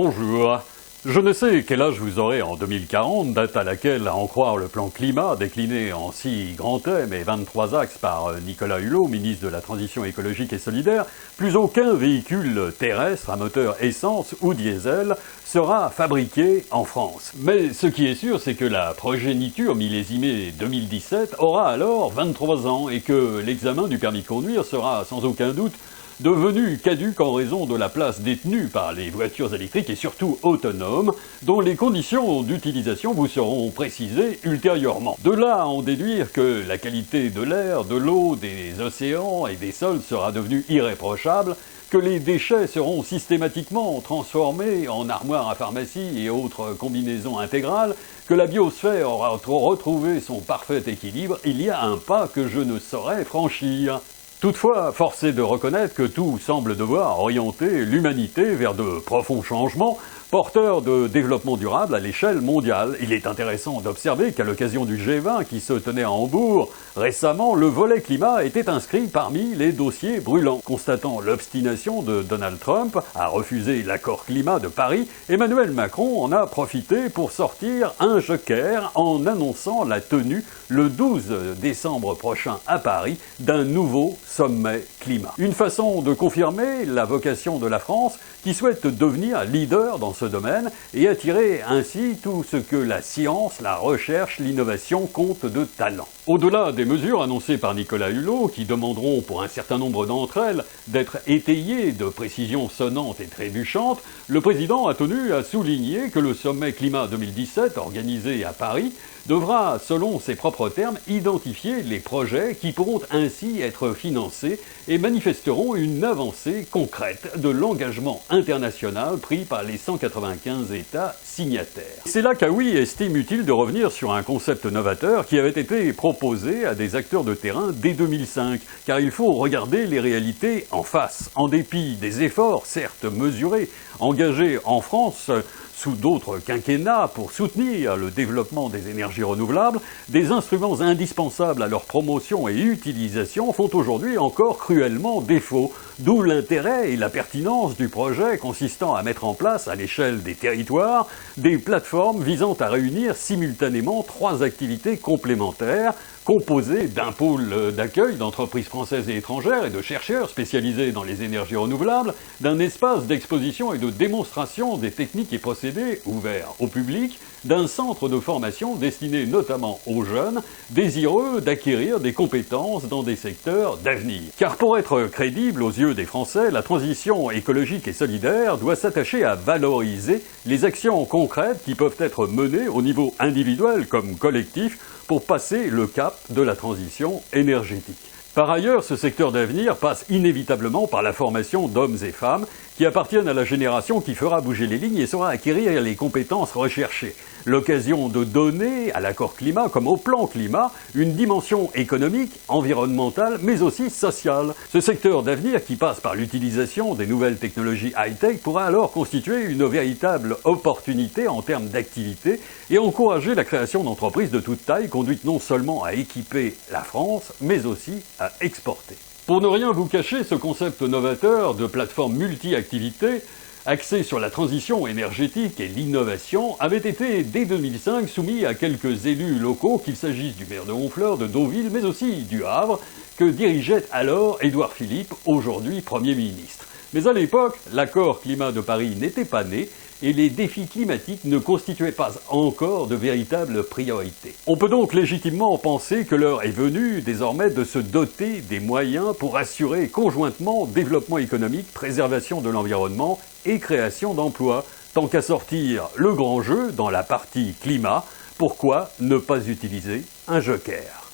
Bonjour. Je ne sais quel âge vous aurez en 2040, date à laquelle, à en croire le plan climat, décliné en 6 grands thèmes et 23 axes par Nicolas Hulot, ministre de la Transition écologique et solidaire, plus aucun véhicule terrestre à moteur essence ou diesel sera fabriqué en France. Mais ce qui est sûr, c'est que la progéniture millésimée 2017 aura alors 23 ans et que l'examen du permis de conduire sera sans aucun doute devenu caduque en raison de la place détenue par les voitures électriques et surtout autonomes, dont les conditions d'utilisation vous seront précisées ultérieurement. De là à en déduire que la qualité de l'air, de l'eau, des océans et des sols sera devenue irréprochable, que les déchets seront systématiquement transformés en armoires à pharmacie et autres combinaisons intégrales, que la biosphère aura retrouvé son parfait équilibre, il y a un pas que je ne saurais franchir. Toutefois, force est de reconnaître que tout semble devoir orienter l'humanité vers de profonds changements, porteurs de développement durable à l'échelle mondiale. Il est intéressant d'observer qu'à l'occasion du G20 qui se tenait à Hambourg récemment, le volet climat était inscrit parmi les dossiers brûlants. Constatant l'obstination de Donald Trump à refuser l'accord climat de Paris, Emmanuel Macron en a profité pour sortir un joker en annonçant la tenue le 12 décembre prochain à Paris d'un nouveau sommet climat. Une façon de confirmer la vocation de la France qui souhaite devenir leader dans ce domaine et attirer ainsi tout ce que la science, la recherche, l'innovation comptent de talent. Au-delà des mesures annoncées par Nicolas Hulot, qui demanderont pour un certain nombre d'entre elles d'être étayées de précisions sonnantes et trébuchantes, le président a tenu à souligner que le sommet climat 2017, organisé à Paris, devra, selon ses propres termes, identifier les projets qui pourront ainsi être financés et manifesteront une avancée concrète de l'engagement international pris par les 195 États signataires. C'est là qu'Aoui estime utile de revenir sur un concept novateur qui avait été proposé à des acteurs de terrain dès 2005, car il faut regarder les réalités en face. En dépit des efforts, certes mesurés, engagés en France sous d'autres quinquennats pour soutenir le développement des énergies renouvelables, des instruments indispensables à leur promotion et utilisation font aujourd'hui encore cruellement défaut, d'où l'intérêt et la pertinence du projet consistant à mettre en place à l'échelle des territoires des plateformes visant à réunir simultanément 3 activités complémentaires composées d'un pôle d'accueil d'entreprises françaises et étrangères et de chercheurs spécialisés dans les énergies renouvelables, d'un espace d'exposition et de démonstration des techniques et procédés ouverts au public, d'un centre de formation destiné notamment aux jeunes désireux d'acquérir des compétences dans des secteurs d'avenir. Car pour être crédible aux yeux des Français, la transition écologique et solidaire doit s'attacher à valoriser les actions concrètes qui peuvent être menées au niveau individuel comme collectif pour passer le cap de la transition énergétique. Par ailleurs, ce secteur d'avenir passe inévitablement par la formation d'hommes et femmes qui appartiennent à la génération qui fera bouger les lignes et saura acquérir les compétences recherchées. L'occasion de donner à l'accord climat, comme au plan climat, une dimension économique, environnementale, mais aussi sociale. Ce secteur d'avenir, qui passe par l'utilisation des nouvelles technologies high-tech, pourra alors constituer une véritable opportunité en termes d'activité et encourager la création d'entreprises de toute taille, conduites non seulement à équiper la France, mais aussi à exporter. Pour ne rien vous cacher, ce concept novateur de plateforme multi-activités axé sur la transition énergétique et l'innovation, avait été dès 2005 soumis à quelques élus locaux, qu'il s'agisse du maire de Honfleur, de Deauville, mais aussi du Havre, que dirigeait alors Édouard Philippe, aujourd'hui Premier ministre. Mais à l'époque, l'accord climat de Paris n'était pas né, et les défis climatiques ne constituaient pas encore de véritables priorités. On peut donc légitimement penser que l'heure est venue désormais de se doter des moyens pour assurer conjointement développement économique, préservation de l'environnement et création d'emplois. Tant qu'à sortir le grand jeu dans la partie climat, pourquoi ne pas utiliser un joker ?